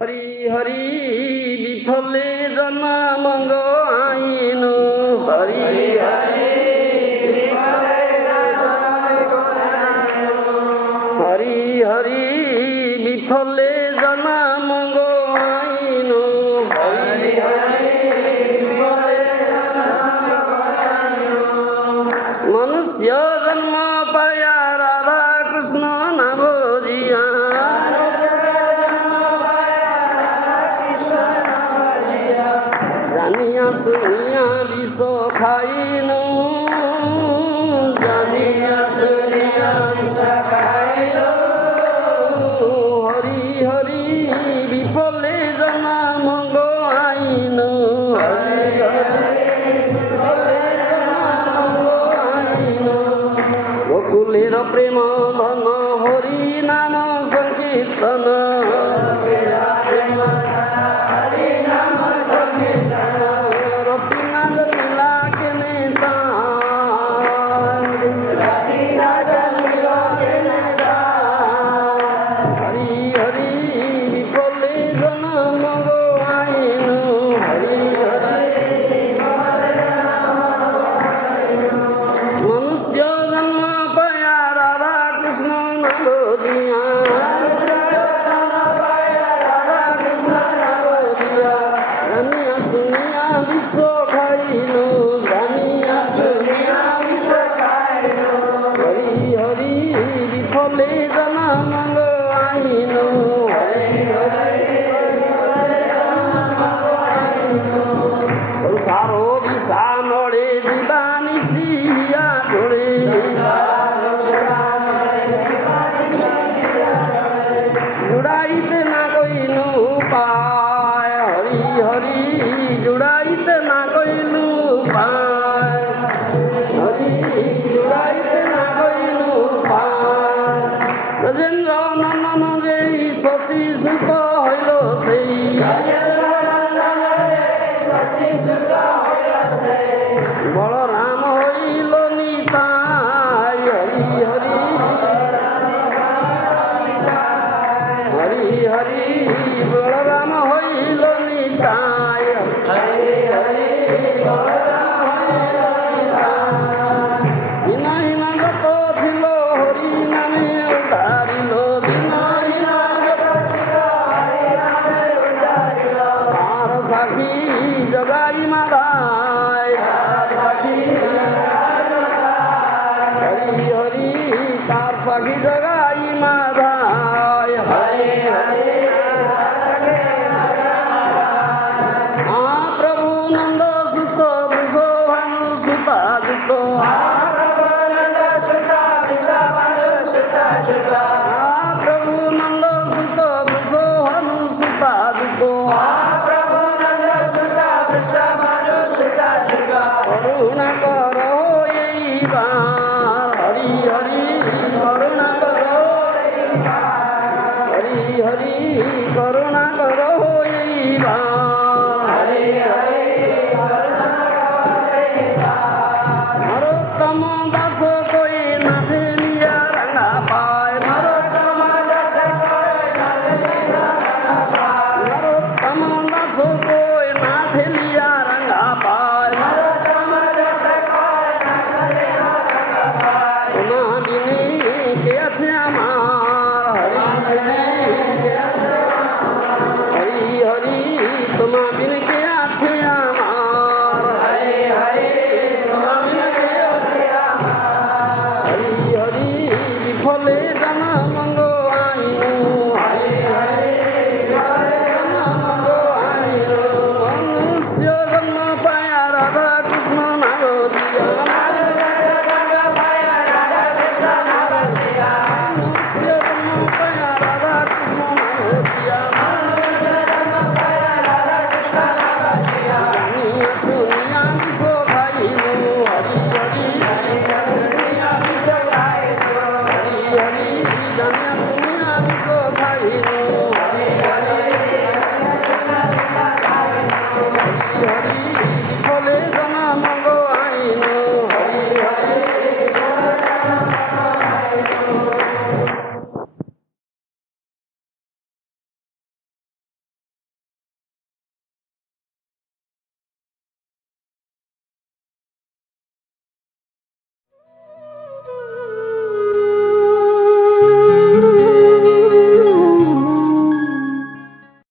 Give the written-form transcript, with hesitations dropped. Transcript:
हरि हरि विठले जन्म आइनु हरि हरि हरि हरि विठले जन्म आइनु हरि मनुष्य जन्म पाया राधा कृष्ण नाम जिया जानिया सुनिया विष खाइनु जानिया सुनिया विष खाइनु हरि हरि विफले जन्म आइनु हरि हरि विफले जन्म आइनु गोकुलेर प्रेम धन हरि नाम संकीर्तन बलराम होइल निताय हरि हरि हरि हरि बलराम होइल निताय हरि हरि बलराम होइल निताय दिन हिन गत छिल हरि नामे उद्धारिल दिन हिन गत छिल हरि नामे उद्धारिल तार साखी जगाई माधा तार सखी जगाई माधाय हरे हरे प्रभु नंद सुत वृषभानु सुता जुत प्रभु नंद सुत वृषभानु सुता जुत प्रभु नंद सुत वृषभानु सुता जुत प्रभु नंद सुत वृषभानु सुता जुत करुणा करो यही बार हरि हरि करुणा करो हरि हरि करुणा करो यही बार हरि हरि करुणा नरोत्तम दास कोई नाथे लिया रंगा पाए नरोत्तम दास कोई नाथे लिया रंगा पाए नरोत्तम दास कोई नाथे लिया रंगा पाए नरोत्तम दास कोई नाथे लिया रंगा पाए के আছে আমার হরি